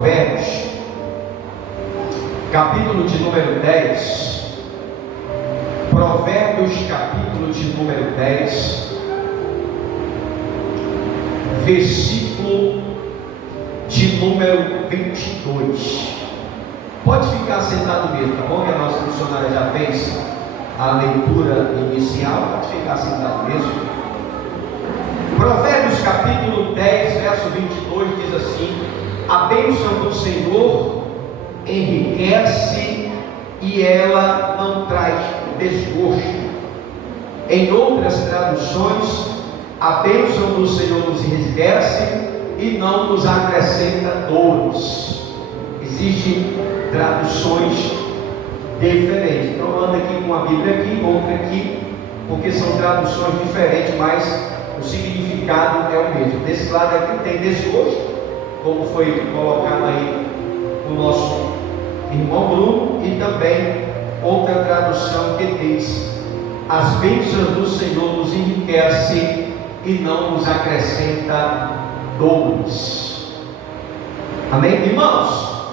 Provérbios, capítulo de número 10. Provérbios, capítulo de número 10, versículo de número 22. Pode ficar sentado mesmo, tá bom? Que a nossa missionária já fez a leitura inicial. Pode ficar sentado mesmo. Provérbios, capítulo 10, verso 22 diz assim: a bênção do Senhor enriquece e ela não traz desgosto. Em outras traduções, a bênção do Senhor nos enriquece e não nos acrescenta dores. Existem traduções diferentes. Então anda aqui com a Bíblia aqui, outra aqui, porque são traduções diferentes, mas o significado é o mesmo. Desse lado aqui tem desgosto, como foi colocado aí no nosso irmão Bruno, e também outra tradução que diz: as bênçãos do Senhor nos enriquece e não nos acrescenta dores. Amém, irmãos?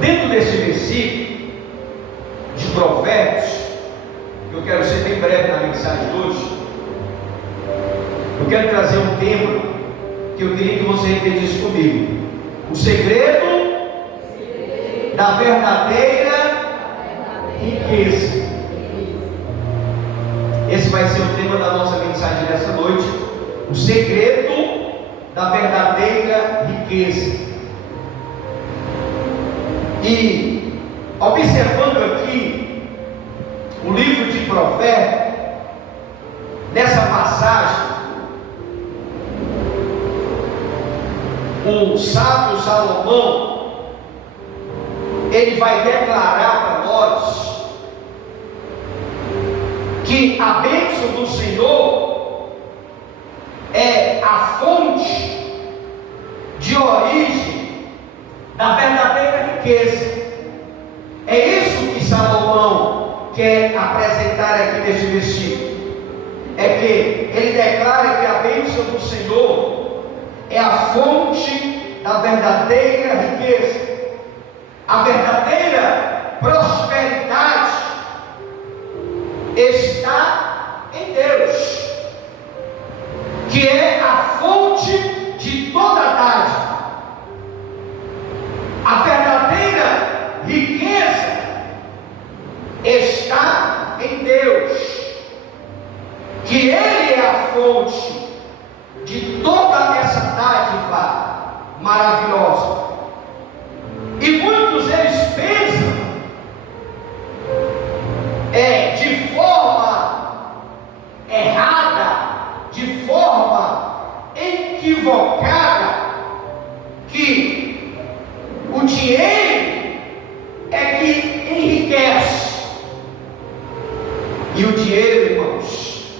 Dentro desse versículo de Provérbios, eu quero ser bem breve na mensagem de hoje. Eu quero trazer um tema que eu queria que você repetisse comigo: o segredo da verdadeira riqueza. Esse vai ser o tema da nossa mensagem dessa noite: o segredo da verdadeira riqueza. E observando aqui o livro de Provérbios, nessa passagem, o sábio Salomão, ele vai declarar para nós que a bênção do Senhor é a fonte de origem da verdadeira riqueza. É isso que Salomão quer apresentar aqui nesse versículo. É que ele declara que a bênção do Senhor é a fonte da verdadeira riqueza. A verdadeira prosperidade está em Deus, que é a fonte de toda dádiva. A verdadeira riqueza está em Deus, que Ele é a fonte de toda essa dádiva maravilhosa. E muitos eles pensam de forma errada, de forma equivocada, que o dinheiro é que enriquece. E o dinheiro, irmãos,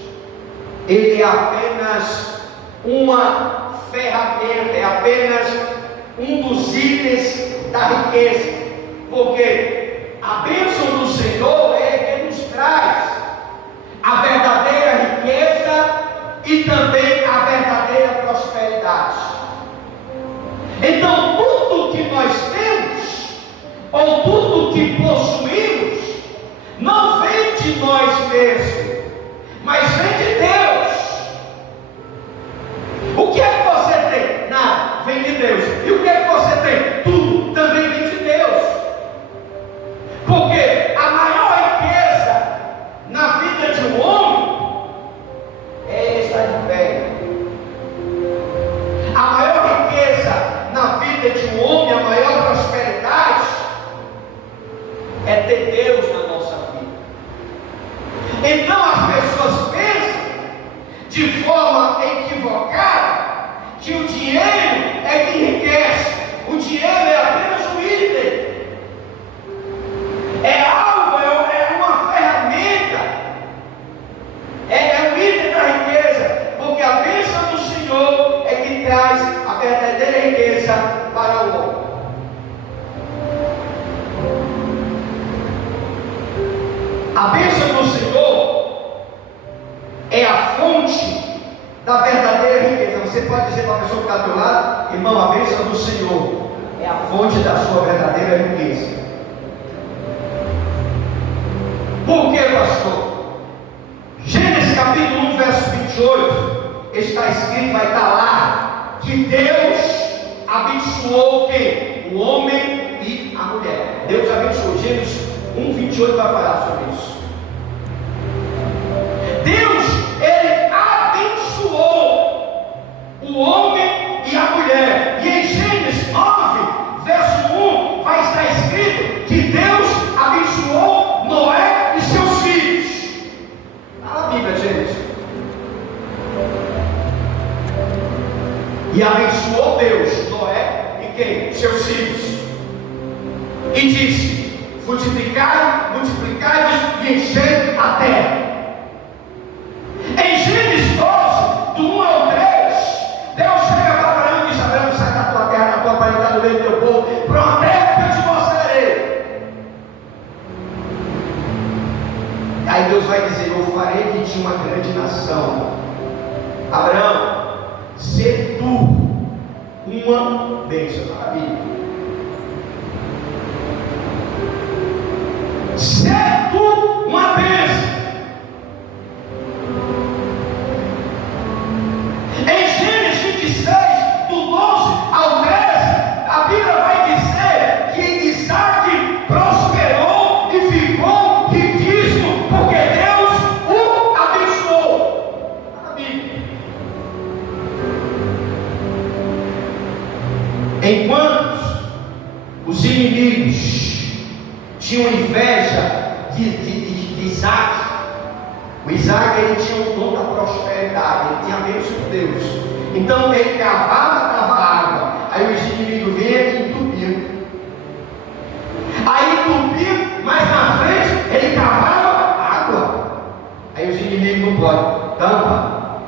ele é apenas uma ferramenta, é apenas um dos itens da riqueza, porque a bênção do Senhor é que nos traz a verdadeira riqueza e também a verdadeira prosperidade. Então tudo que nós temos, ou tudo que possuímos, não vem de nós mesmos, mas vem de Deus. O que é que você tem? Nada, vem de Deus. E o que é que você tem? Tudo também vem de Deus. Porque a maior riqueza na vida de um homem é ele estar de pé. A maior riqueza na vida de um homem, a maior prosperidade é ter Deus na nossa vida. Então as pessoas pensam de forma equivocada que o dinheiro é que enriquece. O dinheiro é apenas um item, é algo, é uma ferramenta, é um item da riqueza, porque a bênção do Senhor é que traz a verdadeira riqueza para o homem. A bênção do Senhor é a fonte da verdadeira riqueza. Você pode dizer para a pessoa que está do teu lado: irmão, a bênção do Senhor fonte da sua verdadeira riqueza. Por que, pastor? Gênesis capítulo 1, verso 28, está escrito, vai estar lá, que Deus abençoou quem? O homem e a mulher. Deus abençoou. Gênesis 1, 28 vai falar sobre isso. Deus, Ele abençoou o homem e a mulher. E em Gênesis 9, verso 1, vai estar escrito que Deus abençoou Noé e seus filhos. Está na Bíblia, Gênesis. E abençoou Deus Noé e quem? Seus filhos. E disse: frutificai, multiplicai-vos e enchei a terra. Em Gênesis 12, do 1 ao 3, Deus chega para Abraão e diz: Abraão, sai da tua terra, da tua parentela, do meio do teu povo, para uma terra que eu te mostrarei. Aí Deus vai dizer: eu farei de ti uma grande nação. Abraão, sê tu uma bênção. Na Bíblia. Sê tu uma bênção. Em Gênesis 26, do 12 ao 13, a Bíblia vai dizer que Isaac prosperou e ficou riquíssimo, porque Deus o abençoou. A Bíblia. Enquanto os inimigos tinham inveja de Isaac, o Isaac, ele tinha o dom da prosperidade, ele tinha a bênção de Deus. Então ele cavava, dava água. Aí os inimigos vinham e entupiam. Aí entupia, mas na frente ele cavava água. Aí os inimigos não podem, tampa.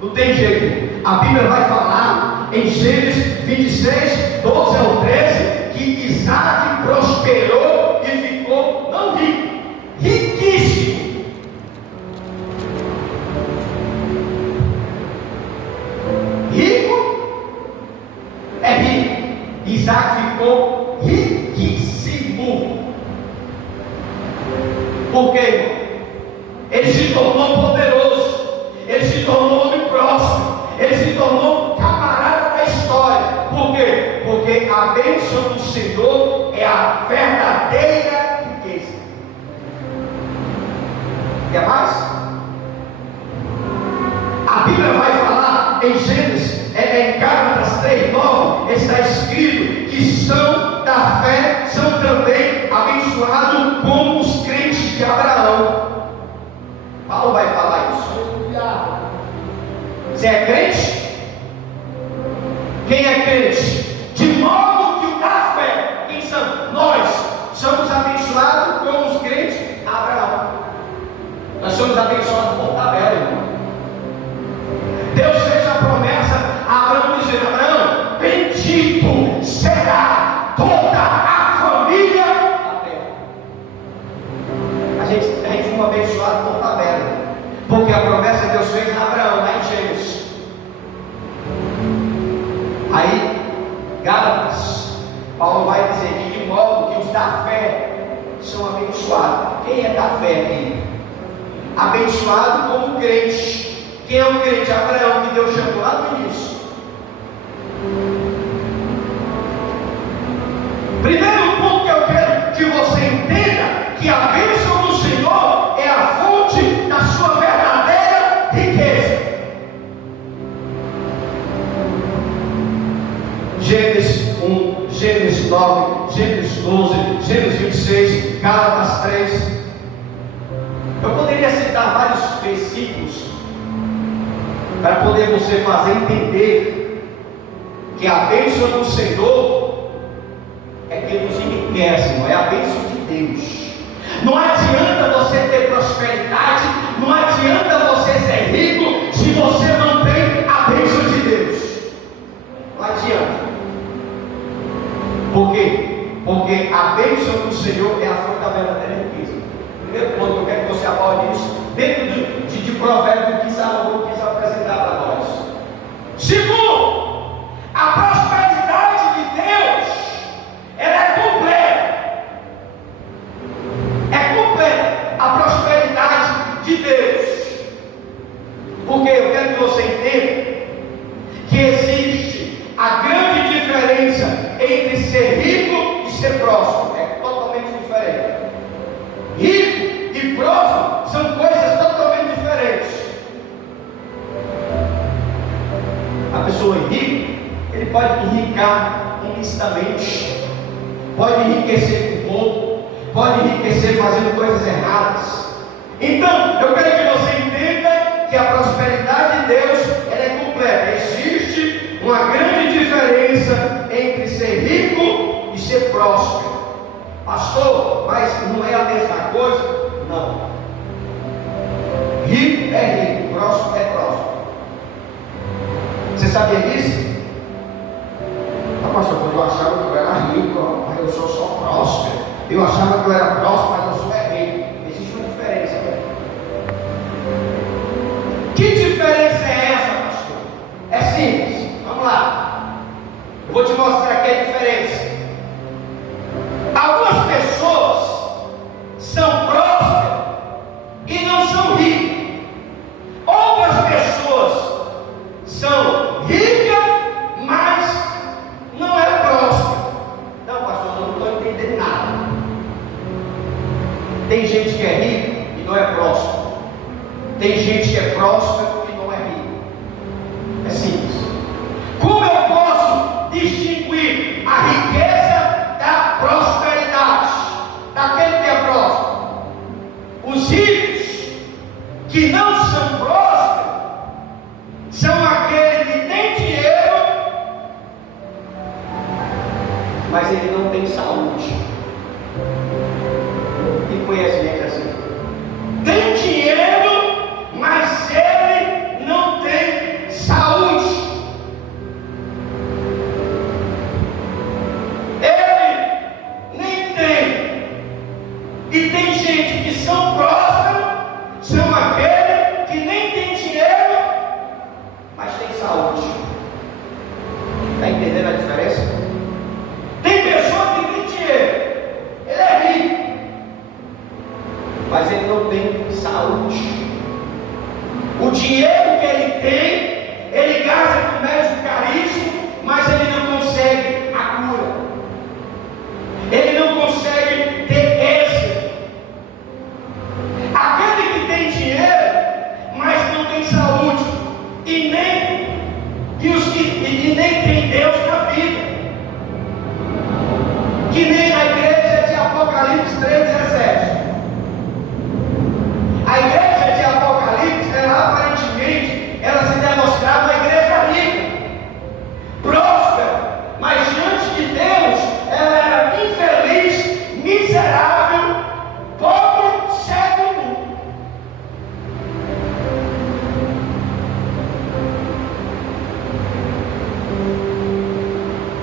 Não tem jeito. A Bíblia vai falar em Gênesis 26, 12 ao 13, que Isaac prosperou e ficou não rico, riquíssimo. Rico é rico. Isaac ficou riquíssimo. Por quê? Ele se tornou poderoso. Ele se tornou homem próximo. Ele se tornou camarada da história. Por quê? Porque a bênção do Senhor é a verdadeira riqueza. Quer mais? A Bíblia vai falar em Gênesis, em Gálatas 3:9, está escrito que são da fé, são também abençoados como os crentes de Abraão. Paulo vai falar isso. Você é crente? Quem é crente? De modo que o da fé, quem são? Nós somos abençoados como os crentes de Abraão. Nós somos abençoados por tabela, irmão. Deus fez a promessa a Abraão, dizendo: Abraão, bendito será toda a família da terra. A gente foi abençoado por tabela, porque a promessa que Deus fez a Abraão, lá em Gênesis. Aí, Gálatas, Paulo vai dizer que de modo que os da fé são abençoados. Quem é da fé aqui? Abençoado como crente. Quem é o crente? Abraão, que Deus chamou lá no início. Primeiro ponto que eu quero que você entenda: que a bênção do Senhor é a fonte da sua verdadeira riqueza. Gênesis 1, Gênesis 9, Gênesis 12, Gênesis 26, Gálatas 3. Eu poderia citar vários versículos para poder você fazer entender que a bênção do Senhor é que nos enriquece, não é a bênção de Deus. Não adianta você ter prosperidade, não adianta você ser rico se você não tem a bênção de Deus. Não adianta. Por quê? Porque a bênção do Senhor é a fonte da verdadeira riqueza. Primeiro ponto, eu quero que você aborde isso dentro de provérbio que Salomão quis apresentar para nós. Segundo, a prosperidade de Deus ilicitamente, pode enriquecer com roubo, pode enriquecer fazendo coisas erradas. Então, eu quero que você entenda que a prosperidade de Deus, ela é completa. Existe uma grande diferença entre ser rico e ser próspero. Pastor, mas não é a mesma coisa? Não. Rico é rico, próspero é próspero. Você sabia disso? Ah, pastor, eu achava que eu era rico, mas eu sou só próspero. Eu achava que eu era próspero, mas eu sou rico. Existe uma diferença, velho. Que diferença é essa, pastor? É simples. Vamos lá. Eu vou te mostrar aqui a diferença. Algumas pessoas são prósperas e não são ricas. Outras pessoas são ricas, mas não é próspera. Não, pastor, eu não estou entendendo nada. Tem gente que é rica e não é próspera. Tem gente que é próspera e não é rico. É simples. Como eu posso distinguir a riqueza da prosperidade? Daquele que é próspero? Os ricos que não são prósperos são aqueles que têm dinheiro, mas ele não tem saúde. Quem conhece gente assim? Tem dinheiro, mas ele não tem saúde. Ele nem tem. E tem gente que são prósperos, são aqueles que nem tem dinheiro, mas tem saúde. Está entendendo a diferença? Tem pessoa que tem dinheiro, ele é rico, mas ele não tem saúde. O dinheiro que ele tem, ele gasta com médico caríssimo, mas ele não consegue a cura. Ele não consegue ter êxito. Aquele que tem dinheiro, mas não tem saúde, e nem tem Deus na vida, que nem a igreja de Apocalipse 3,17. A igreja de Apocalipse, ela aparentemente, ela se demonstrava uma igreja rica, próspera, mas diante de Deus, ela era infeliz, miserável, pobre, cego e nu.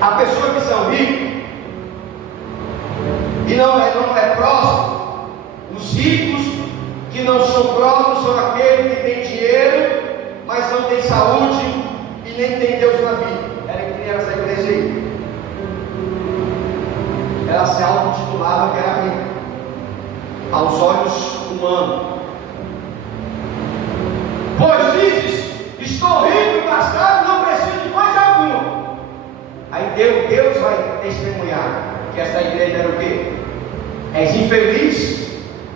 A pessoa que são ricos e não é próspero, os ricos que não são prósperos são aqueles que têm dinheiro, mas não têm saúde e nem tem Deus na vida. Era que nem essa igreja aí. Ela se auto-titulava que era rica, aos olhos humanos. Pois dizes, estou rico e bastante, não preciso de coisa alguma. Aí Deus vai testemunhar que essa igreja era o quê? És infeliz,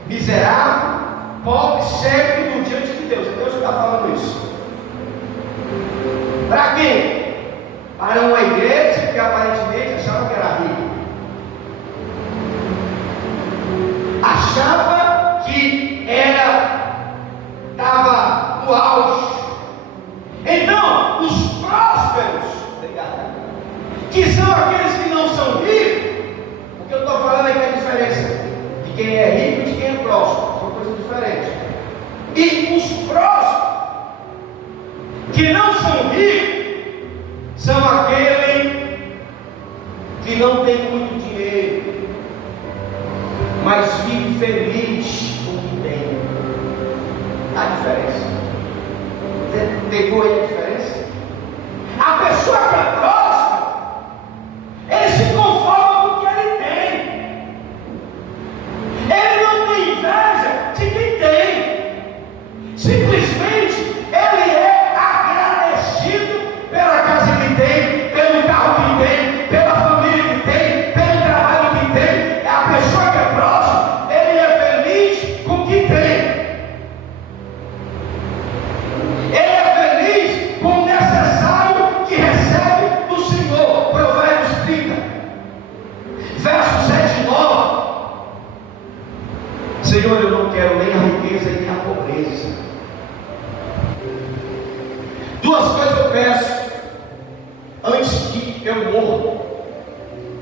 miserável, pobre, cego e nu diante de Deus. Deus está falando isso. Para quê? Para uma igreja que aparentemente achava que era rica, achava que estava no auge. Então, os prósperos, que são aqueles que não são ricos, o que eu estou falando aqui é a diferença de quem é rico e de quem é próspero, são coisas diferentes. E os prósperos, que não são ricos, são aqueles que não têm muito dinheiro, mas vivem feliz com o que tem. A diferença. Você pegou aí a diferença? A pessoa que é próspera, ele se conforma com o que ele tem. Ele não tem inveja de quem tem. Simplesmente ele é agradecido pela casa que tem, pelo carro que tem, pela família que tem, pelo trabalho que tem. A pessoa que é próspera, ele é feliz com o que tem. Ele é feliz com o necessário que recebe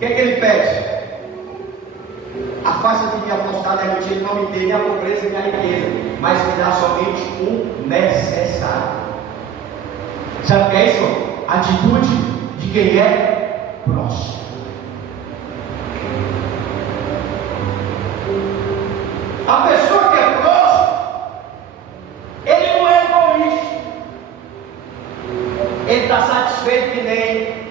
que é que ele pede? Afasta de mim a falsidade, a mentira, não me dê nem a pobreza nem a riqueza, mas me dá somente o necessário. Sabe o que é isso? Atitude de quem é próximo. A pessoa que é próxima, ele não é egoísta. Ele está satisfeito que nem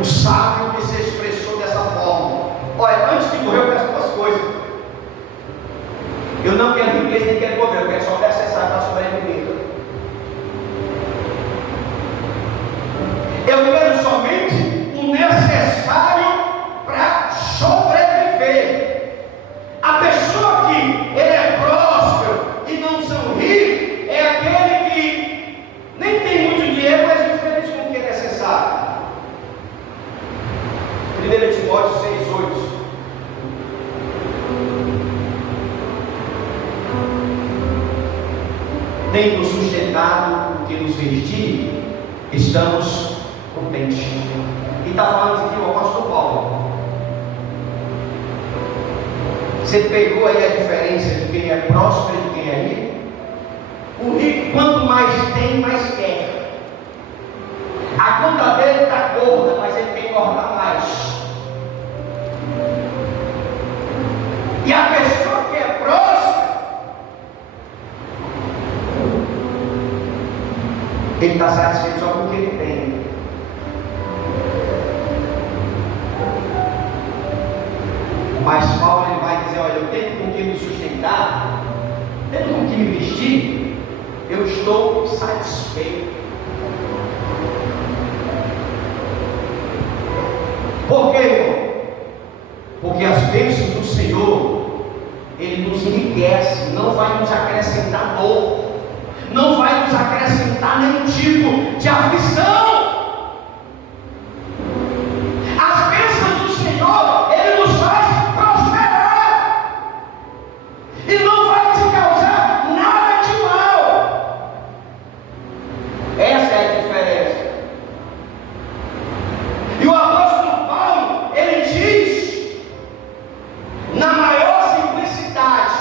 o sábio que se expressou dessa forma. Olha, antes de morrer eu peço duas coisas. Eu não quero riqueza nem quero poder, eu quero só o necessário para sobreviver. Eu quero somente o necessário para sobreviver. A pessoa que ele é próspero e não são ricos é aquele que nem tem muito dinheiro, mas é feliz com o que é necessário. 1 Timóteo 6,8. Tem nos sustentado o que nos vestir, estamos contentes. E está falando aqui o apóstolo Paulo. Você pegou aí a diferença de quem é próspero e de quem é rico? O rico, quanto mais tem, mais quer. A conta dele está gorda, mas ele tem que engordar mais. E a pessoa que é próspera, ele está satisfeito só com o que ele tem. Mas Paulo ele vai dizer: olha, eu tenho com que me sustentar, tenho com que me vestir, eu estou satisfeito. Por quê, irmão? Porque as bênçãos do Senhor, Ele nos enriquece, não vai nos acrescentar dor, não vai nos acrescentar nenhum tipo de aflição. As bênçãos do Senhor, Ele nos faz prosperar, e não vai te causar nada de mal. Essa é a diferença. E o apóstolo Paulo, ele diz, na maior simplicidade: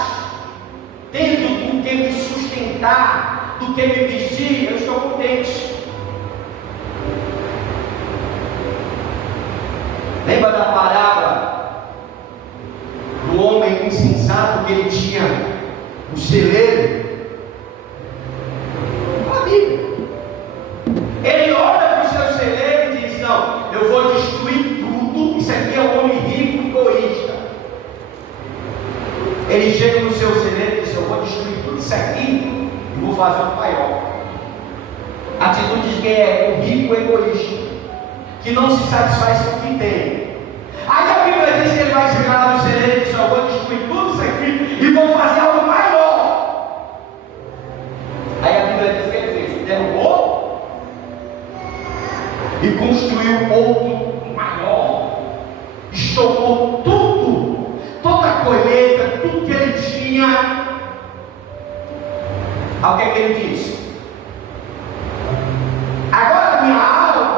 tendo com que me sustentar, do que me vestir, eu estou contente. Lembra da parábola do homem insensato que ele tinha um celeiro? A Bíblia. Ele olha para o seu celeiro e diz: não, eu vou destruir tudo. Isso aqui é um homem rico e egoísta. Ele chega no seu celeiro e diz: eu vou destruir tudo isso aqui e vou fazer um maior. Atitude de quem é o rico egoísta, que não se satisfaz com o que tem. Aí a Bíblia diz que ele vai chegar lá no celeiro e diz: eu vou destruir tudo isso aqui e vou fazer algo maior. Aí a Bíblia diz que ele fez: derrubou e construiu outro maior, estocou tudo, toda a colheita, tudo que ele tinha. Aí o que é que ele diz? Agora minha alma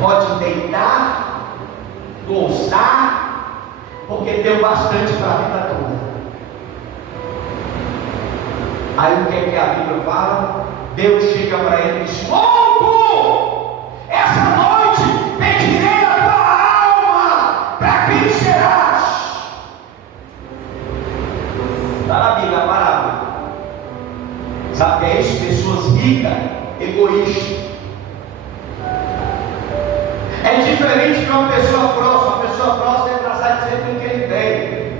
pode deitar, gozar, porque deu bastante para a vida toda. Aí o que é que a Bíblia fala? Deus chega para ele e diz: louco, essa noite pedirei a tua alma, para quem serás? Está na Bíblia a parábola. Sabe o que é isso? Pessoas ricas, egoístas. É diferente de uma pessoa próxima. A pessoa próxima está satisfeita com o que ele tem.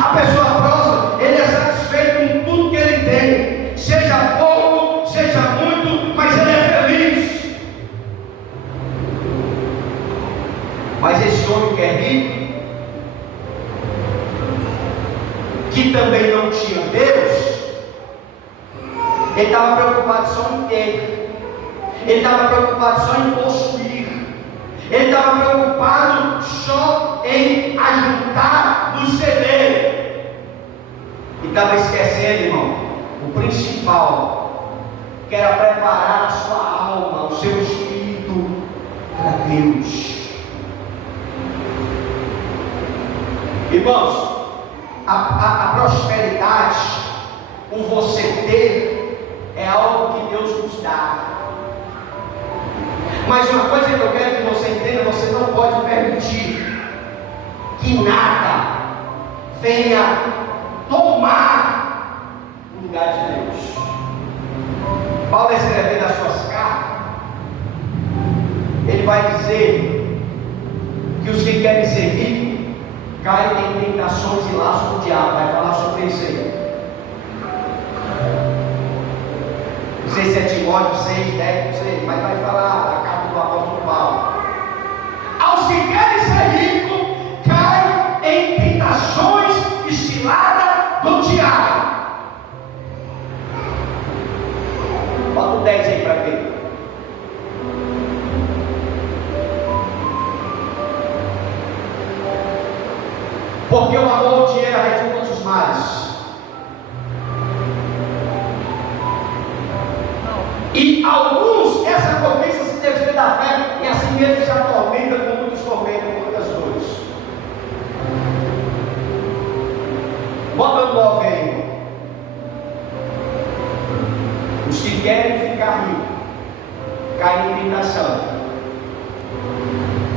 A pessoa próxima, ele é satisfeito com tudo que ele tem, seja pouco, seja muito, mas ele é feliz. Mas esse homem que é rico, que também não tinha Deus, ele estava preocupado só em ter, ele estava preocupado só em possuir, ele estava preocupado só em ajuntar no celeiro, e estava esquecendo, irmão, o principal, quer preparar a sua alma, o seu espírito para Deus. Irmãos, a prosperidade, o você ter, é algo que Deus nos dá. Mas uma coisa que eu quero que você entenda: você não pode permitir que nada venha tomar o lugar de Deus. Paulo, escrevendo as suas cartas, ele vai dizer que os que querem ser ricos caem em tentações e laços do diabo. Vai falar sobre isso aí. Não sei se é Timóteo 6, 10, não sei, mas vai falar a carta do apóstolo Paulo. Aos que querem ser ricos, caem em tentações e ciladas do diabo. Bota o 10 aí para ver. Porque o amor ao dinheiro arreta todos os males. E alguns, essa cobiça se desvia da fé e assim mesmo se atormenta com muitos tormentos, com muitas dores. Bota o 9 aí. Os que querem ficar ricos caem em tentação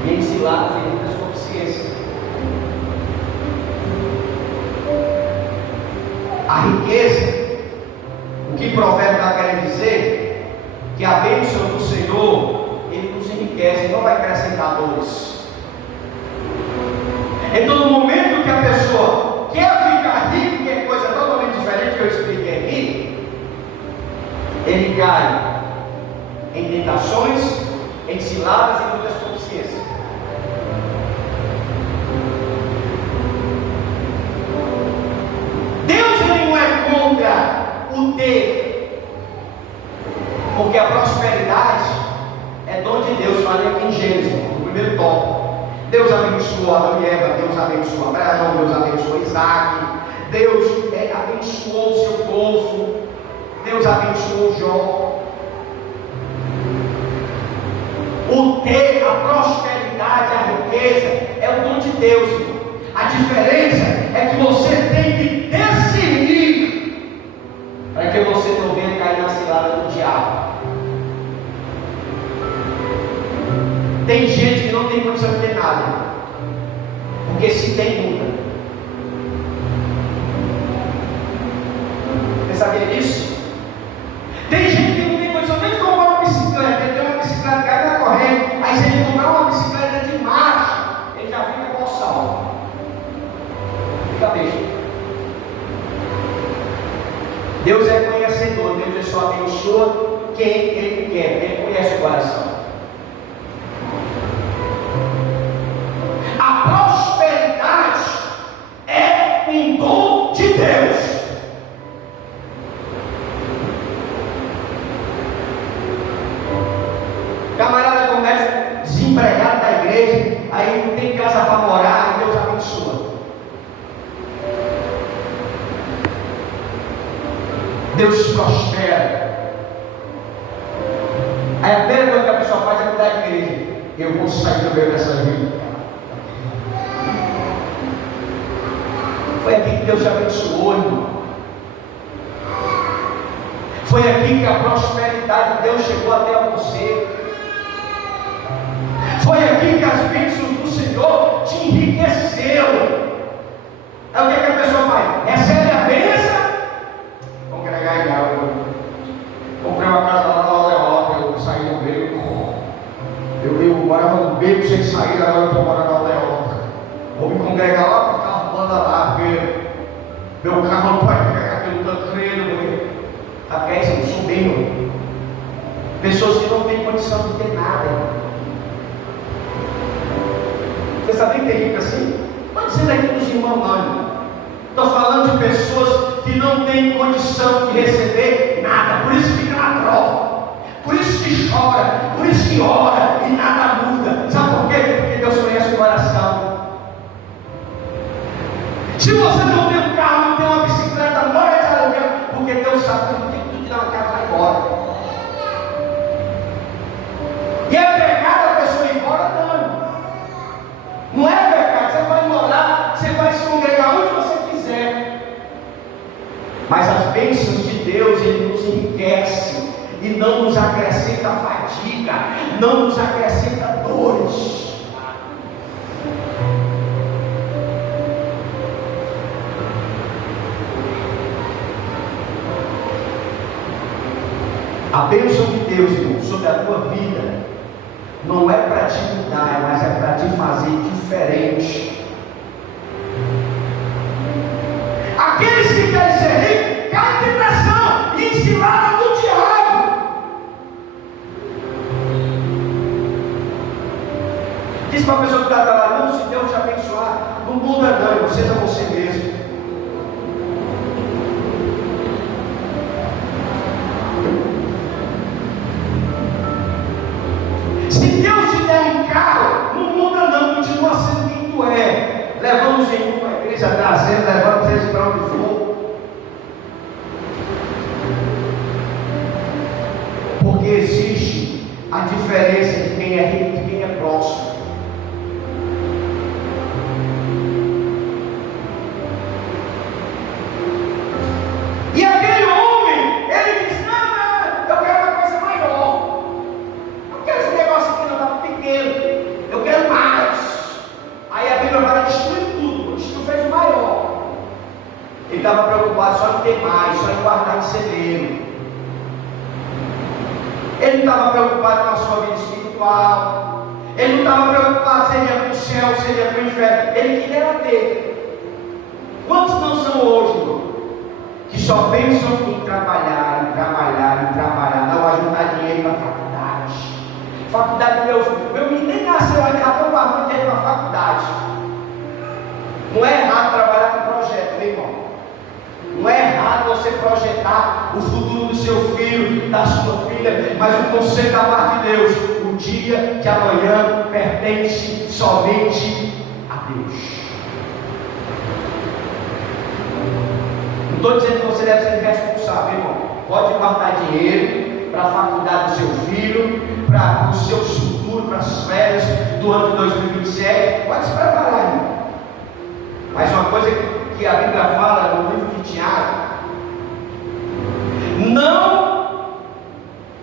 e em ciladas e muitas consciências. A riqueza, o que provérbio está querendo dizer? Que a bênção do Senhor, Ele nos enriquece, não vai acrescentar dores. Então, no momento que a pessoa quer ficar rico, que é coisa totalmente diferente que eu expliquei aqui, ele cai em tentações, em ciladas e muitas consciências. Deus, ele não é contra o ter, porque a prosperidade é dom de Deus. Falei aqui em Gênesis, no primeiro tópico. Deus abençoou Adão e Eva, Deus abençoou Abraão, Deus abençoou Isaac, Deus abençoou o seu povo, Deus abençoou Jó. O ter, a prosperidade, a riqueza é o dom de Deus, irmão. A diferença é que você tem que discernir para que você não venha cair na cilada do diabo. Tem gente que não tem condição de ter nada, porque se tem, muda. Você sabia disso? Tem gente que não tem condição nem de comprar uma bicicleta. Ele tem uma bicicleta, cai na corrente. Aí se ele comprar uma bicicleta de marcha, ele já fica boçal, fica besta. Deus é conhecedor, Deus é só abençoa quem Ele quer, Ele conhece o coração. A prosperidade é um dom de Deus. Camarada começa desempregado da igreja, aí não tem casa para morar, aí Deus abençoa. Deus prospera. Aí a primeira coisa que a pessoa faz é mudar de igreja. Eu vou sair do meio dessa vida. Foi aqui que Deus te abençoou, irmão. Foi aqui que a prosperidade de Deus chegou até você. Foi aqui que as bênçãos do Senhor te enriqueceu. É o que a pessoa faz? Recebe a bênção. Congregar em algo. Comprei uma casa lá na Leota, eu saí do beco. Eu morava no beco sem sair, agora eu estou morando na Leota. Vou me congregar lá para o carro anda lá, porque meu carro não pode pegar aquele tancredo. A peça subindo. Pessoas que não têm condição de ter nada. Você sabe que tem rico assim? Pode ser daqui dos irmãos, não. Estou falando de pessoas que não têm condição de receber nada, por isso fica na prova, por isso que chora, por isso que ora e nada muda. Sabe por quê? Porque Deus conhece o coração. Se você não tem um carro, não tem uma bicicleta, mora de aluguel, porque Deus sabe que tudo que dá uma casa vai embora. não nos acrescenta fadiga, não nos acrescenta dores. A bênção de Deus, irmão, sobre a tua vida, não é para te mudar, mas é para te fazer diferente. Aqueles que querem ser ricos, caem em tentação e em cilada do diabo. Diz para a pessoa que está trabalhando: se Deus te abençoar, não muda não, seja você mesmo. Se Deus te der um carro, não muda não, continua sendo quem tu é. Levamos em uma igreja trazendo, levamos eles para onde for. Porque existe a diferença de quem é rico e de quem é próximo. E aquele homem, ele diz: não, eu quero uma coisa maior. Não quero esse negócio aqui, não, está pequeno. Eu quero mais. Aí a Bíblia vai destruir tudo. Diz que tu fez o maior. Ele estava preocupado só em ter mais, só em guardar em celeiro. Ele não estava preocupado com a sua vida espiritual. Ele não estava preocupado se ele ia para o céu, se ele ia para o inferno. Ele queria ter. Quantos não são hoje, irmão, que só pensam em trabalhar, em trabalhar, em trabalhar? Não vai juntar dinheiro para a faculdade. Faculdade do meu filho. Meu menino nem nasceu ainda, já estou guardando dinheiro para a faculdade. Não é errado trabalhar com projeto, meu irmão. Não é errado você projetar o futuro do seu filho, da sua filha, mas o conselho da parte de Deus: o dia de amanhã pertence somente a Deus. Não estou dizendo que você deve ser responsável, irmão. Pode guardar dinheiro para a faculdade do seu filho, para o seu futuro, para as férias do ano de 2027. Pode se preparar, irmão. Mas uma coisa que a Bíblia fala no livro de Tiago: não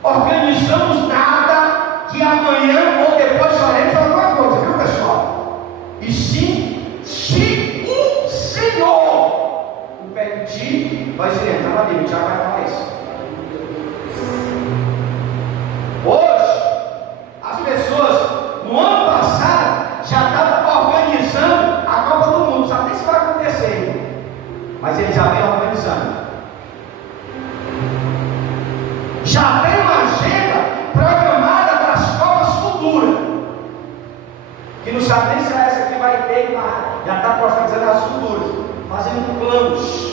organizamos nada que amanhã ou depois faremos alguma coisa, viu, pessoal? E sim, se o Senhor o permitir, nós iremos. Na Bíblia, Tiago vai falar isso. Hoje, as pessoas, no ano passado, já estavam organizando a Copa do Mundo. Sabe nem se vai acontecer, mas eles já vêm organizando. Já tem uma agenda programada para as Copas futuras, que não sabe nem se essa aqui vai ter, mas já está profetizando as futuras, fazendo planos.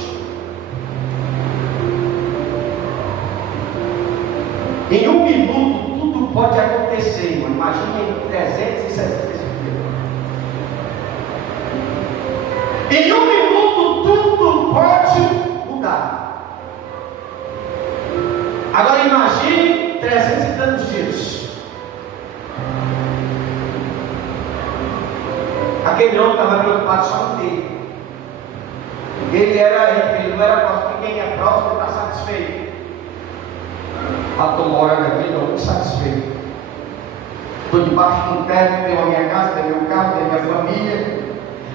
Em um minuto tudo pode acontecer, irmão. Imagine em 360 dias. Em um minuto tudo pode mudar. Agora imagine 300 e tantos dias. Aquele homem estava preocupado só em ter. Ele não era próximo, quem é próximo está satisfeito. Estou morando aqui, estou muito satisfeito. Estou debaixo de um teto, tenho a minha casa, tenho meu carro, tenho minha família,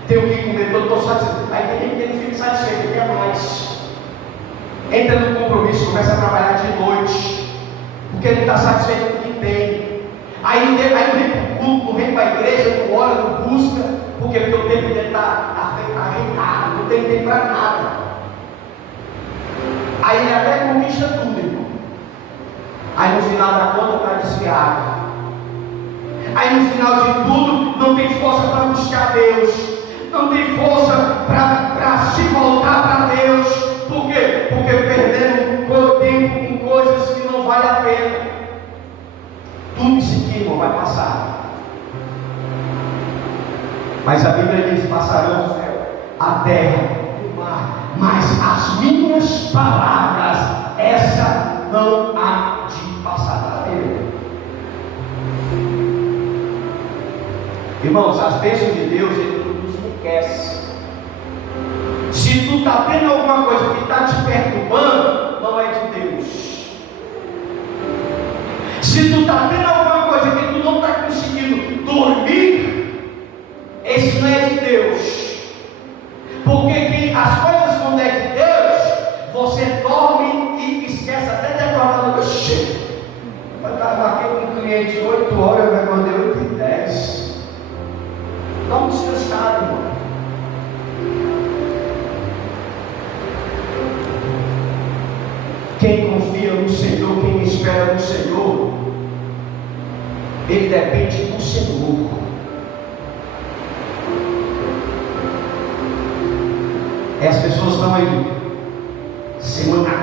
tenho o que comer, estou satisfeito. Aí tem gente que não fica satisfeito, ele quer mais. Entra no compromisso, começa a trabalhar de noite, porque ele está satisfeito com o que tem. Aí não vem para o culto, não vem para a igreja, não ora, não busca, porque o tempo dele está arreitado, não tem tempo para nada. Aí ele até conquista tudo, irmão. Aí no final da conta está desviado. Aí no final de tudo não tem força para buscar Deus, não tem força para se voltar para Deus. Por quê? Porque perdendo tempo com coisas que não valem a pena. Tudo isso aqui, irmão, vai passar. Mas a Bíblia diz: passarão o céu, a terra, o mar, mas as minhas palavras, essa não há de passar. Irmãos, as bênçãos de Deus, Ele nos enriquece. Se tu está tendo alguma coisa que está te perturbando, não é de Deus. Se tu está tendo alguma coisa que tu não está conseguindo dormir, esse não é de Deus. Porque as coisas quando é de Deus, você dorme e esquece até de acordar no chão. Eu estava aqui com um cliente 8 horas, eu acordei 8h10. Dá um descansado, irmão. Quem confia no Senhor, quem espera no Senhor, ele depende do Senhor. E as pessoas estão aí, Senhor está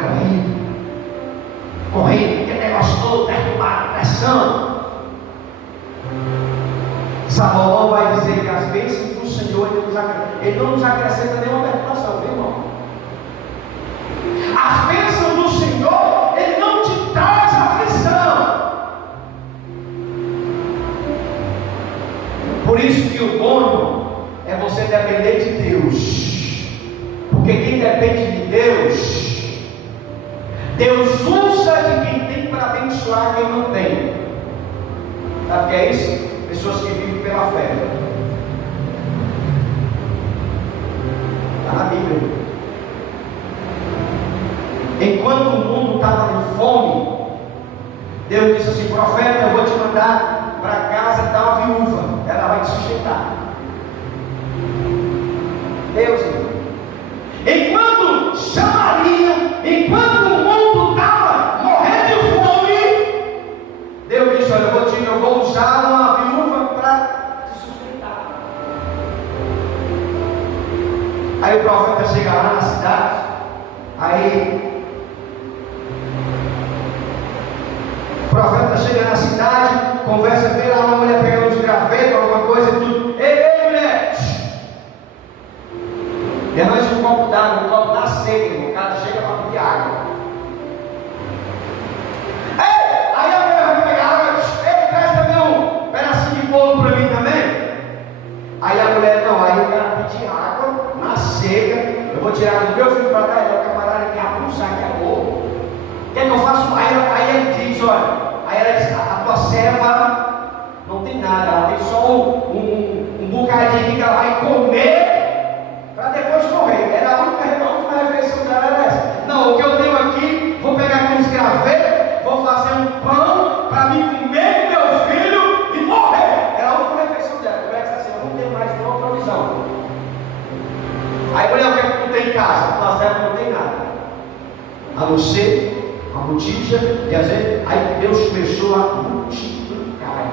correndo, que negócio todo, perturbado, pressão. Salomão vai dizer que as bênçãos do Senhor, ele não nos acrescenta nenhuma perturbação, viu, irmão? As bênçãos do Senhor, ele não te traz aflição. Por isso que o bom, irmão, é você depender de Deus. Porque quem depende de Deus, Deus usa de quem tem para abençoar quem não tem. Sabe o que é isso? Pessoas que vivem pela fé. Está na Bíblia. Enquanto o mundo estava em fome, Deus disse assim: profeta, eu vou te mandar para casa da uma viúva, ela vai te sustentar. Deus, enquanto Samaria, enquanto o mundo estava morrendo de fome, Deus disse: olha, eu vou usar uma viúva para te sustentar. Aí o profeta chega lá na cidade, aí o profeta chega na cidade, conversa, vê lá uma mulher pegando os gravetos, alguma coisa e tudo. Ei, mulher! E arranja um copo d'água, um copo da seca, o cara chega para pedir água. Ei! Aí a mulher vai pegar água, ei, traz também um pedacinho de bolo para mim também. Aí a mulher, não, aí o cara pedir água, na seca, eu vou tirar do meu filho para dar, o camarada quer abusar, quer bolo. O que é que eu faço? Aí ele diz, olha, aí ela diz, a tua serva não tem nada, ela tem só um bocadinho que ela vai comer para depois morrer. Era a última refeição dela era essa. Não, o que eu tenho aqui, vou pegar aqui uns gravetos, vou fazer um pão para me comer com meu filho e morrer. Era a última refeição dela. A mulher disse assim, eu não tenho mais nenhuma provisão. Aí mulher, o que é que tu tem em casa? A tua serva não tem nada, a não ser a botija de azeite. Aí Deus começou a multiplicar.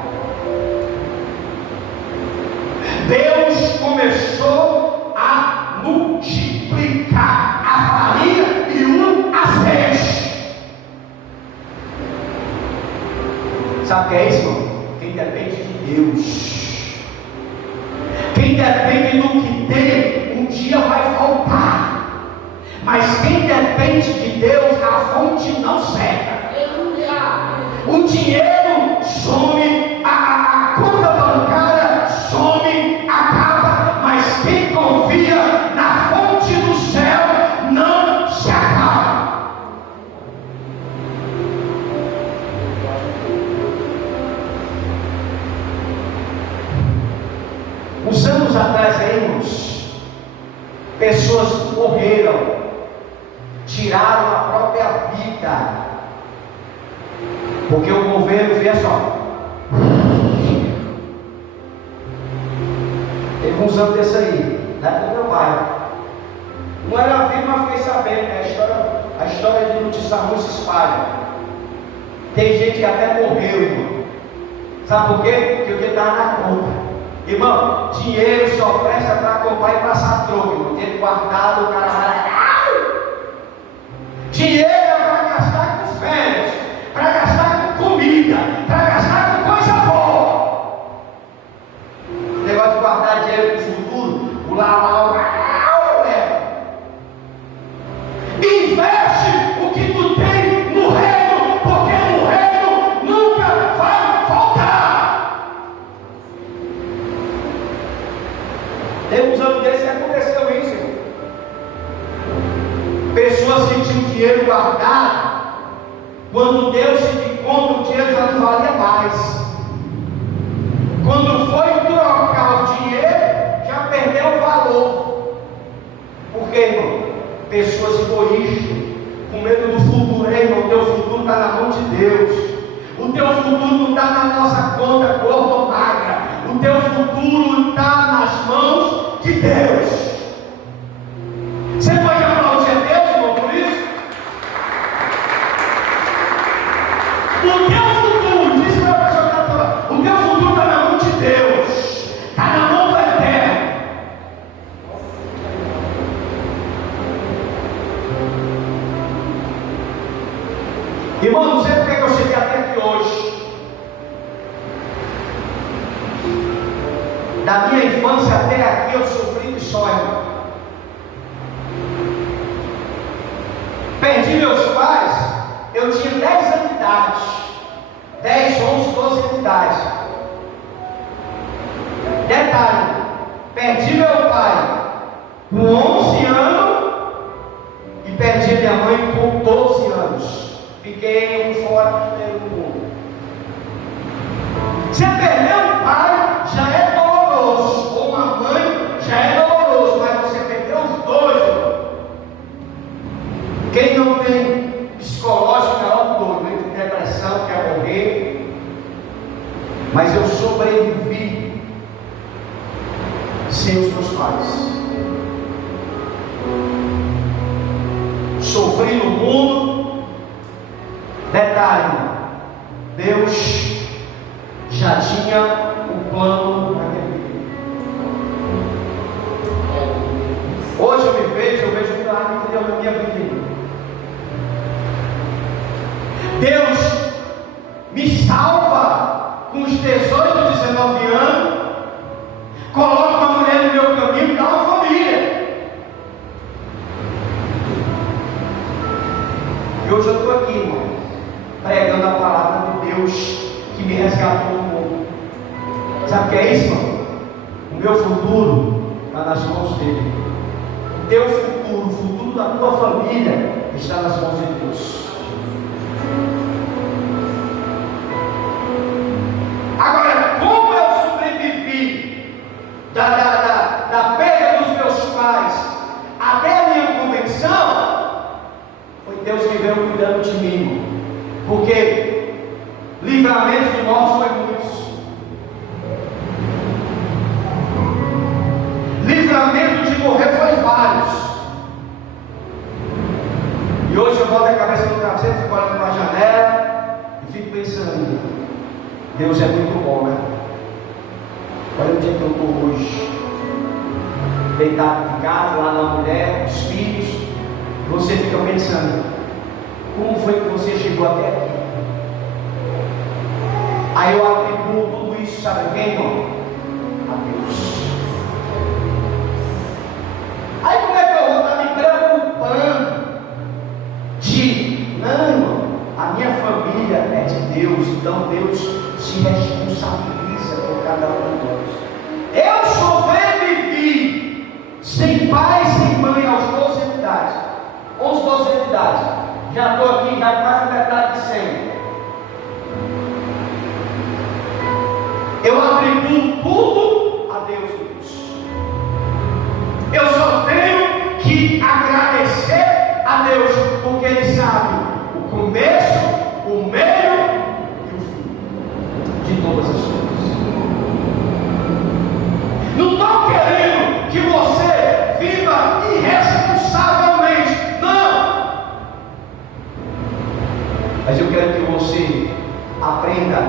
Deus começou a multiplicar a farinha e o azeite. Sabe o que é isso, irmão? Quem depende de Deus, quem depende do que tem, um dia vai faltar. Mas quem depende de Deus, a fonte não seca. O dinheiro some, a conta bancária some, acaba. Mas quem confia na fonte do céu não se acaba. Uns anos atrás, irmãos, pessoas morreram, tiraram a própria vida, porque o governo fez só. Teve uns anos desse aí, da época do meu pai. Não era vivo, mas fiquei sabendo, né? A história de notícia ruim se espalha. Tem gente que até morreu, irmão. Sabe por quê? Porque o que estava na conta. Irmão, dinheiro só presta para comprar e passar troco, irmão. Dinheiro guardado, o cara vai. Dinheiro é para gastar com férias, para gastar com comida, para gastar com coisa boa. O negócio de guardar dinheiro para o futuro, o lá, leva. Investe o que tu tem no reino, porque no reino nunca vai faltar. Tem uns anos desses que aconteceu isso, irmão. Pessoas que tinham dinheiro guardado O teu futuro não está na nossa conta gorda ou magra. O teu futuro está nas mãos de Deus. Você pode aplaudir a Deus, irmão, por isso? O teu futuro, disse para a pessoa que está falando, o teu futuro está na mão de Deus, está na mão do Eterno. Irmão, não sei porque eu cheguei até aqui hoje. Da minha infância até aqui eu sofri de sonho. Perdi meus pais, eu tinha 10 anos de idade. 10, 11, 12 anos de idade. Detalhe, perdi meu pai com 11 anos e perdi minha mãe com 12 anos. Fiquei fora do mundo. Você perdeu um pai, já é doloroso. Ou uma mãe, já é doloroso. Mas você perdeu os dois, irmão. Quem não tem psicológico é algo doido, entre depressão, quer morrer. Mas eu sobrevivi sem os meus pais. Sofri no mundo. Detalhe, Deus já tinha um plano na minha vida. Hoje eu vejo um milagre que Deus na minha vida. Deus me salva com os 18, 19 anos, coloca uma mulher no meu caminho e dá uma família. E hoje eu estou aqui, irmão, pregando a palavra de Deus que me resgatou do mundo. Sabe o que é isso, irmão? O meu futuro está nas mãos dele. O teu futuro, o futuro da tua família está nas mãos de Deus. Agora, como eu sobrevivi da perda dos meus pais até a minha convenção, foi Deus que veio cuidando de mim. Porque livramento de morte foi muitos. Livramento de morrer foi vários. E hoje eu boto a cabeça no travesseiro, fico olhando para a janela e fico pensando, Deus é muito bom, né? Olha onde é que eu estou hoje. Deitado de casa, lá na mulher, os filhos. Você fica pensando, como foi que você chegou até aqui? Aí eu atribuo tudo isso, sabe a quem, irmão? A Deus. Aí como é que eu vou estar me preocupando de, não, irmão, a minha família é de Deus, então Deus se responsabiliza por cada um de nós. Eu sobrevivi sem pai, sem mãe aos 12 anos de idade. 11, 12 anos de idade. Já estou aqui, já quase a metade de 100. Eu atribuo tudo a Deus. Eu só tenho que agradecer a Deus, porque Ele sabe o começo, o meio e o fim de todas as coisas. Não estou querendo que você viva irresponsavelmente, não. Mas eu quero que você aprenda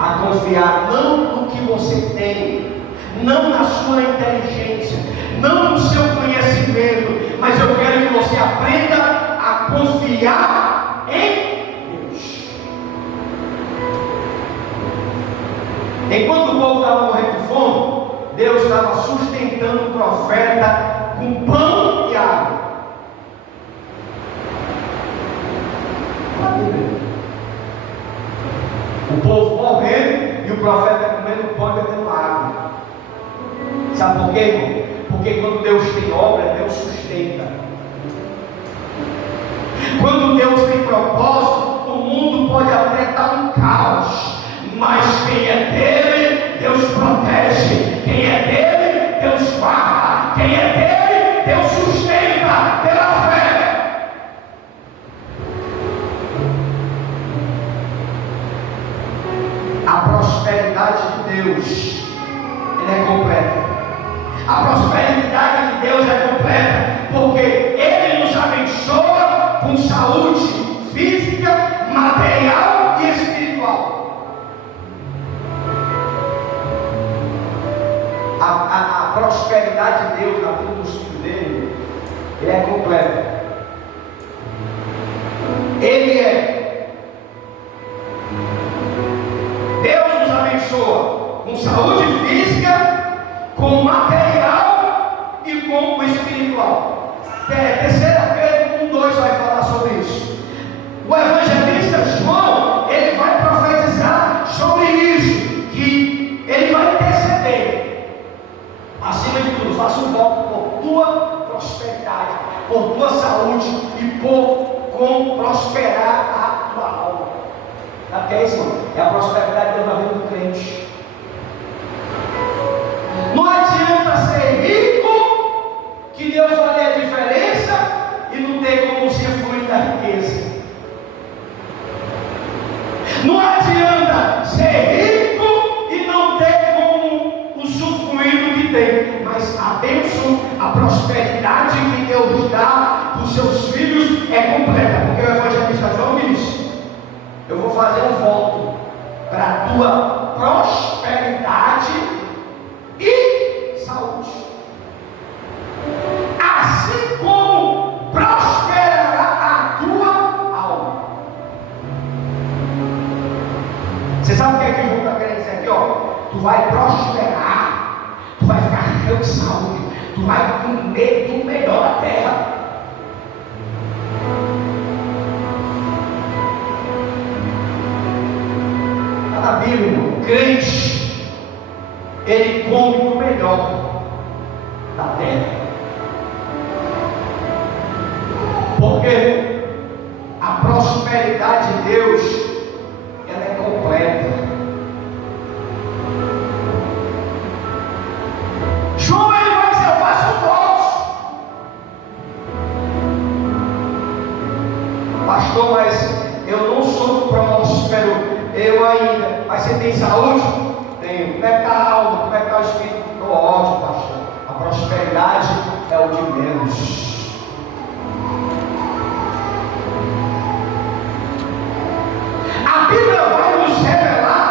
a confiar não no que você tem, não na sua inteligência, não no seu conhecimento, mas eu quero que você aprenda a confiar em Deus. Enquanto o povo estava morrendo de fome, Deus estava sustentando o profeta com pão e água. O povo morrendo e o profeta comendo pão e bebendo água. Sabe por quê, irmão? Porque quando Deus tem obra, Deus sustenta. Quando Deus tem propósito, o mundo pode até estar um caos, mas quem é dele, Deus protege. Quem é dele, Deus guarda. Quem é dele, Deus sustenta pela fé. A prosperidade de Deus, ela é completa. A prosperidade de Deus é completa, porque Ele nos abençoa com saúde física, material e espiritual. A prosperidade de Deus na vida dos filhos dele, ele é completa. Ele é. Deus nos abençoa com saúde física, com material e com o espiritual. Terceira Pedro 1:2 vai falar sobre isso. O evangelista João, ele vai profetizar sobre isso, que ele vai interceder. Acima de tudo, faça um voto por tua prosperidade, por tua saúde e por como prosperar a tua alma. Sabe o que é isso, irmão? É a prosperidade de Deus na vida do crente. Não adianta ser rico, que Deus vai ter a diferença e não ter como usufruir da riqueza. Não adianta ser rico e não ter como usufruir do que tem. Mas a bênção, a prosperidade que Deus dá para os seus filhos é completa. Porque o evangelista João diz: eu vou fazer um voto para a tua prosperidade e saúde, assim como prosperará a tua alma. Você sabe o que é que o João está querendo dizer aqui? Ó, tu vai prosperar, tu vai ficar cheio de saúde, tu vai comer do melhor da terra. Está na Bíblia, irmão. Crente, ele come o melhor da terra, porque a prosperidade de Deus, ela é completa. João, ele vai dizer: eu faço votos, pastor, mas eu não sou próspero, eu ainda. Mas você tem saúde? Tenho. Como é que está a alma? Como é que está o espírito? Estou ótimo, pastor. A prosperidade é o de menos. A Bíblia vai nos revelar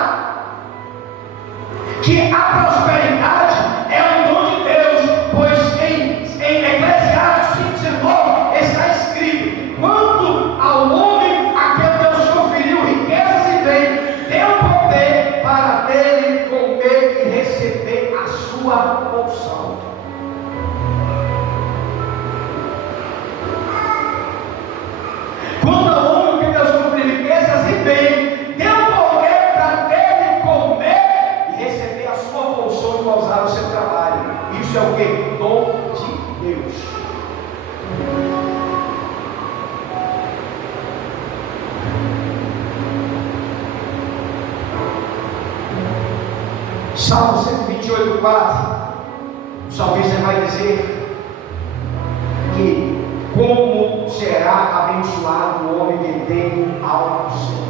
que a prosperidade é um dom de Deus, pois em Eclesiastes 5:19 está escrito: quanto ao homem a quem Deus conferiu riquezas e bem, deu poder para dele comer e receber a sua porção. Quando ao homem que Deus conferiu riquezas e bem, deu poder para dele comer e receber a sua porção e usar o seu trabalho. Isso é o que? Dom de Deus. Salmo 128:4, o salmista vai dizer que como será abençoado o homem que tem ao Senhor.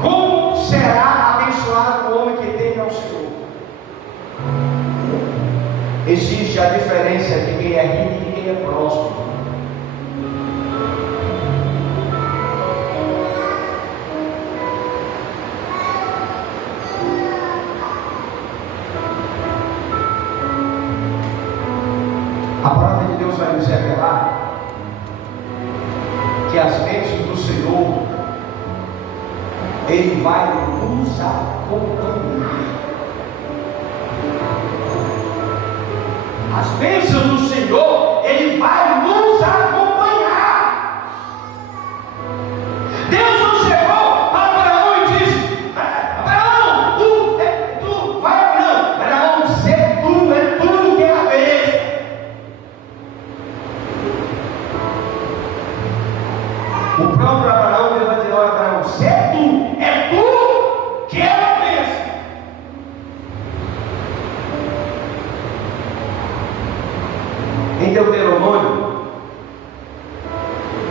Como será abençoado o homem que tem ao Senhor? Existe a diferença de quem é rico e de quem é próspero. A palavra de Deus vai nos revelar que as bênçãos do Senhor, Ele vai nos acompanhar. As bênçãos do Senhor, Ele vai nos acompanhar. Deus não chegou para Abraão e disse: Abraão, tu vai, Abraão. Abraão, ser tu é tudo que é a bênção. O próprio Abraão vai dizer: olha, Abraão, se é tu que é a bênção. Em Deuteronômio,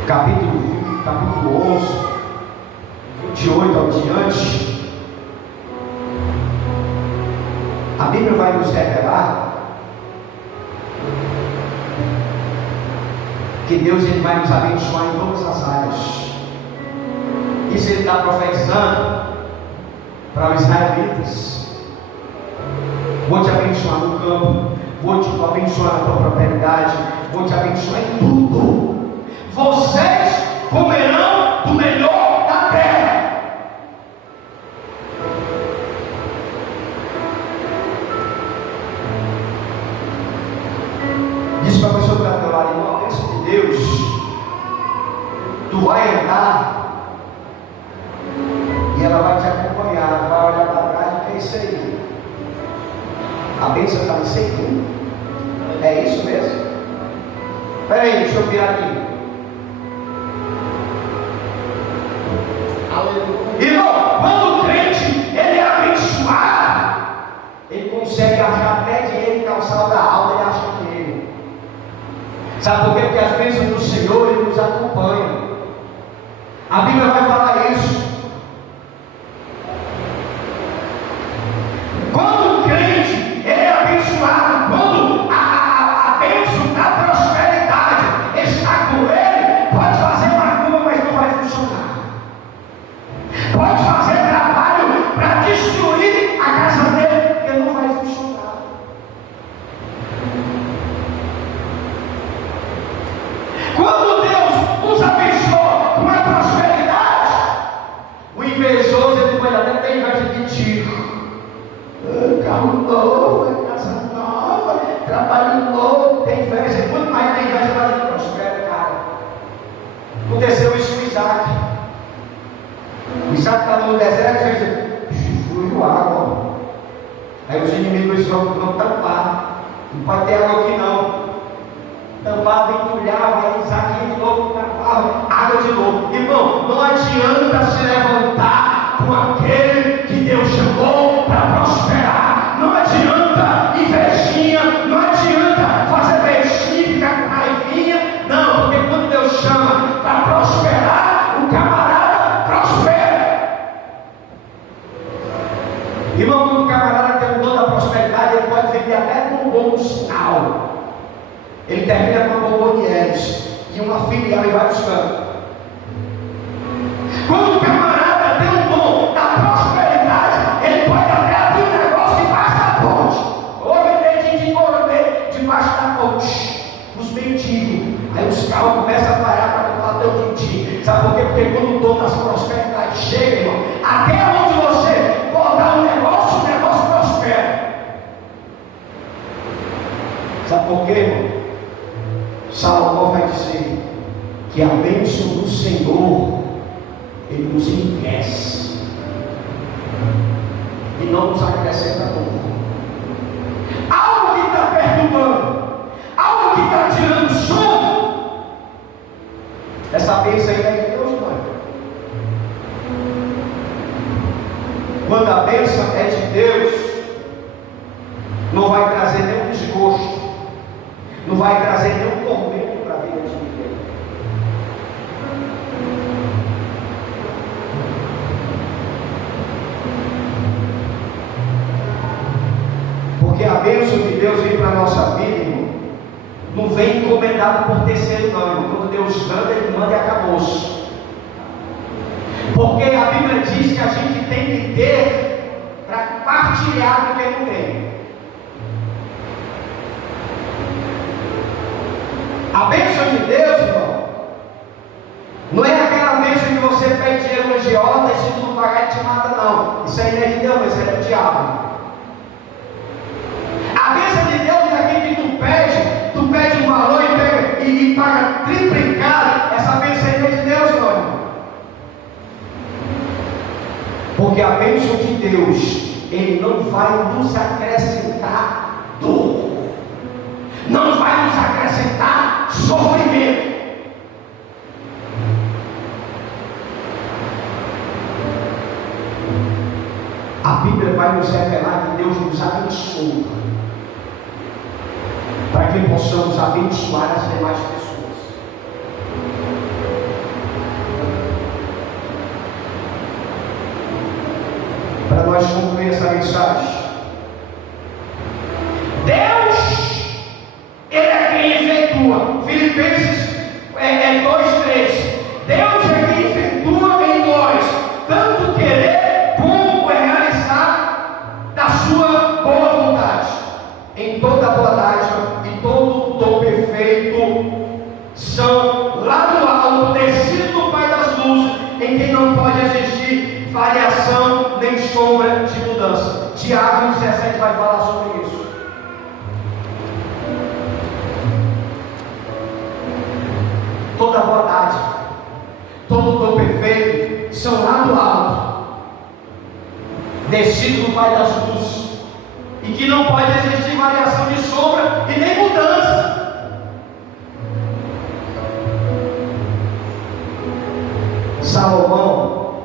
capítulo 11, 28 ao diante, a Bíblia vai nos revelar que Deus ele vai nos abençoar em todas as áreas. Isso ele está profetizando para os israelitas. Vou te abençoar no campo, vou te abençoar na tua prosperidade, vou te abençoar em tudo. Vocês comerão do melhor da terra. Diz para a pessoa que está do teu lado, irmão, a bênção de Deus, tu vai andar e ela vai te acompanhar, vai olhar para trás e que é isso aí. A bênção está em seio. É isso mesmo? Espera aí, deixa eu virar aqui. Irmão, quando o crente ele é abençoado, ele consegue achar até dinheiro em calçada alta, ele acha dinheiro. Sabe por quê? Porque as bênçãos do Senhor ele nos acompanham. A Bíblia vai falar isso. Quando o crente ele é abençoado, quando a bênção da prosperidade está com ele, pode fazer macumba, mas não vai funcionar. Pode fazer trabalho para destruir a casa dele, porque não vai funcionar. Quando Deus nos abençoa com a prosperidade, o invejoso ele pode até ter inveja de ti. Carro novo, casa nova, trabalho novo, tem inveja, muito mais tem inveja para que prospere, cara. Aconteceu isso com Isaac. O Isaac estava no deserto e disse: fluiu água. Aí os inimigos vão tampar. Não pode ter água aqui não. Tampava, entulhava, aí Isaac ia de novo, tampava, água de novo. Irmão, não adianta se levantar com aquele que Deus chamou para prosperar. Não adianta invejinha, não adianta fazer vestinha, ficar com raivinha. Não, porque quando Deus chama para prosperar, o camarada prospera. Irmão, quando o camarada tem o dom da prosperidade, ele pode vender até com um bom sinal. Ele termina com uma bombonieres e uma filial em vários campos. Quando o camarada tem o dom da prosperidade, ele pode até abrir um negócio debaixo da ponte, ou vender de cordeiro debaixo da ponte, os mendigos. Aí os carros começam a parar para comprar teu din-din. Sabe por quê? Porque quando o dom das prosperidades chega, irmão, até onde você botar um negócio, o negócio prospera. Sabe por quê, irmão? Salomão vai dizer que a bênção do Senhor ele nos enriquece e não nos acrescenta pouco. Algo que está perturbando, algo que está tirando sono, essa bênção aí é de Deus, não é? Quando a bênção é de Deus, não vai trazer nenhum desgosto, não vai trazer nenhum tormento para a vida de ninguém. Porque a bênção de Deus vem para a nossa vida, irmão, não vem encomendado por terceiro, não, irmão. Quando Deus manda, ele manda e acabou-se. Porque a Bíblia diz que a gente tem que ter para partilhar com quem não tem. A bênção de Deus, irmão, não é aquela bênção que você pede dinheiro no agiota e se tu não pagar ele te mata, não. Isso aí não é de Deus, isso é do diabo. A bênção de Deus é aquilo que tu pede um valor e paga triplicado. Essa bênção aí não é de Deus, não, irmão. Porque a bênção de Deus, ele não vai nos acrescentar dor, não vai nos acrescentar sofrimento. A Bíblia vai nos revelar que Deus nos abençoa, para que possamos abençoar as demais pessoas. nós concluir essa mensagem. Deus, Ele é quem efetua. Filipenses 2:3. Deus é quem efetua em nós tanto querer como realizar da sua boa vontade. Em toda boa dádiva e todo dom perfeito são lá do alto, descido do Pai das luzes, em quem não pode existir variação nem sombra de mudança. Tiago 17 vai falar sobre isso. Toda boa dádiva, todo dom perfeito são lá do alto, descido do Pai das luzes, e que não pode existir variação de sombra e nem mudança. Salomão,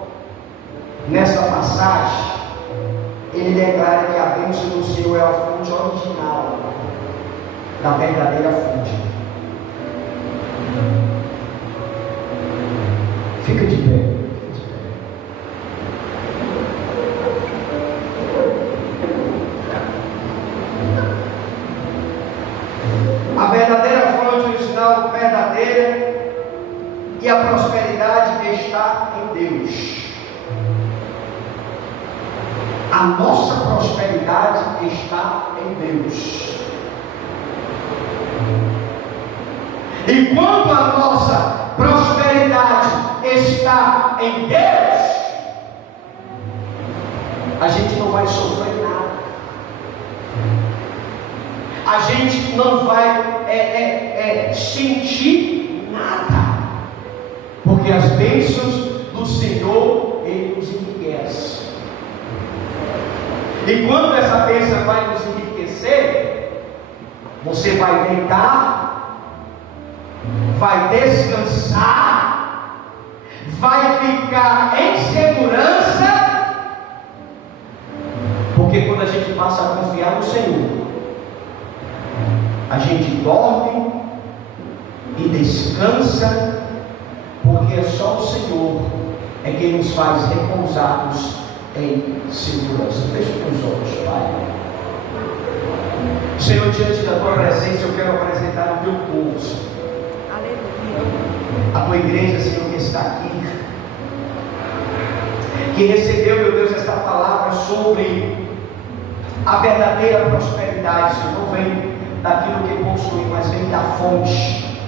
nessa passagem, ele declara que a bênção do Senhor é a fonte original da verdadeira fonte. Fica de pé. A verdadeira fonte original, verdadeira, e a prosperidade está em Deus. A nossa prosperidade está em Deus. E quando a nossa prosperidade está em Deus, a gente não vai sofrer nada. A gente não vai sentir nada. Porque as bênçãos do Senhor, Ele nos enriquece. E quando essa bênção vai nos enriquecer, você vai deitar, vai descansar, vai ficar em segurança. Porque quando a gente passa a confiar no Senhor, a gente dorme e descansa, porque só o Senhor é quem nos faz repousarmos em segurança. Feche os olhos, Pai. Senhor, diante da Tua presença, eu quero apresentar o Teu povo, Senhor. A Tua igreja, Senhor, que está aqui, que recebeu, meu Deus, esta palavra sobre a verdadeira prosperidade. Senhor, não vem daquilo que possui, mas vem da fonte.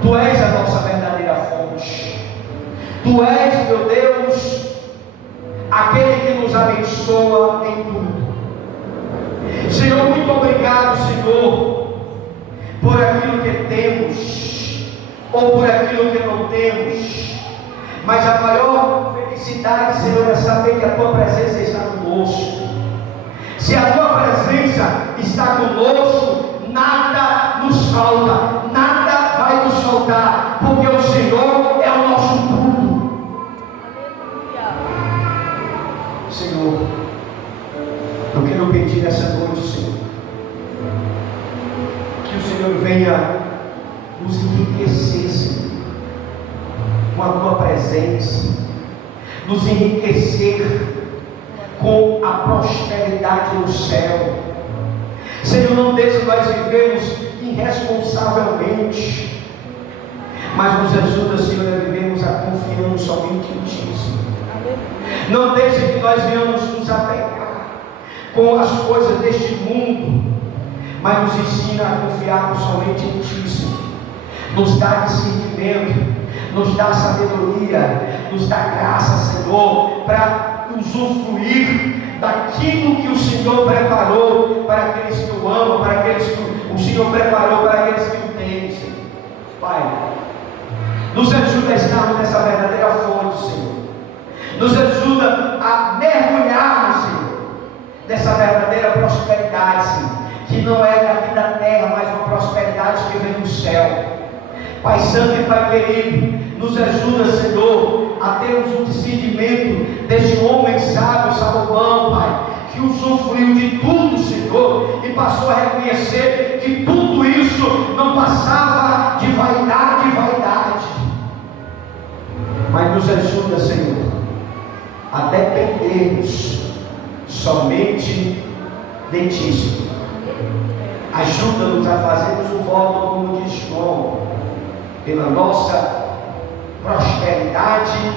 Tu és a nossa verdadeira fonte. Tu és, meu Deus, aquele que nos abençoa em tudo. Senhor, muito obrigado, Senhor, por aquilo que temos, ou por aquilo que não temos. Mas a maior felicidade, Senhor, é saber que a Tua presença está conosco. Se a Tua presença está conosco, nada nos falta, nada vai nos faltar, porque o Senhor é o nosso tudo. Senhor, eu quero pedir nessa noite, Senhor, que o Senhor venha nos enriquecer, Senhor, com a Tua presença, nos enriquecer com a prosperidade do céu. Senhor, não deixe nós vivermos irresponsavelmente, mas nos ajuda, Senhor, a vivermos confiando somente em Ti, Senhor. Não deixe que nós venhamos nos apegar com as coisas deste mundo, mas nos ensina a confiarmos somente em Ti, Senhor. Nos dá discernimento, nos dá sabedoria, nos dá graça, Senhor, para usufruir daquilo que o Senhor preparou para aqueles que o amam, para aqueles que o Senhor preparou para aqueles que o têm, Senhor. Pai, nos ajuda a estarmos nessa verdadeira fonte, Senhor. Nos ajuda a mergulharmos, Senhor, nessa verdadeira prosperidade, Senhor, que não é daqui da terra, mas uma prosperidade que vem do céu. Pai Santo e Pai querido, nos ajuda, Senhor, a termos um discernimento deste homem sábio, Salomão, Pai, que usufruiu de tudo, Senhor, e passou a reconhecer que tudo isso não passava de vaidade em vaidade. Mas nos ajuda, Senhor, a dependermos somente de ti. Ajuda-nos a fazermos um voto, como diz João, pela nossa prosperidade,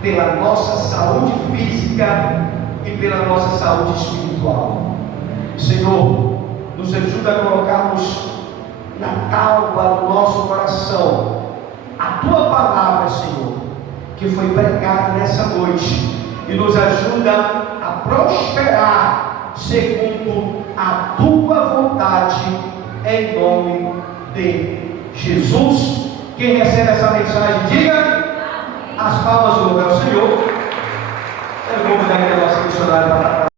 pela nossa saúde física e pela nossa saúde espiritual. Senhor, nos ajuda a colocarmos na tábua do nosso coração a Tua palavra, Senhor, que foi pregada nessa noite, e nos ajuda a prosperar segundo a Tua vontade, em nome de Jesus. Quem recebe essa mensagem, diga as palmas do louvor ao Senhor. Eu vou convidar aqui a nossa missionária para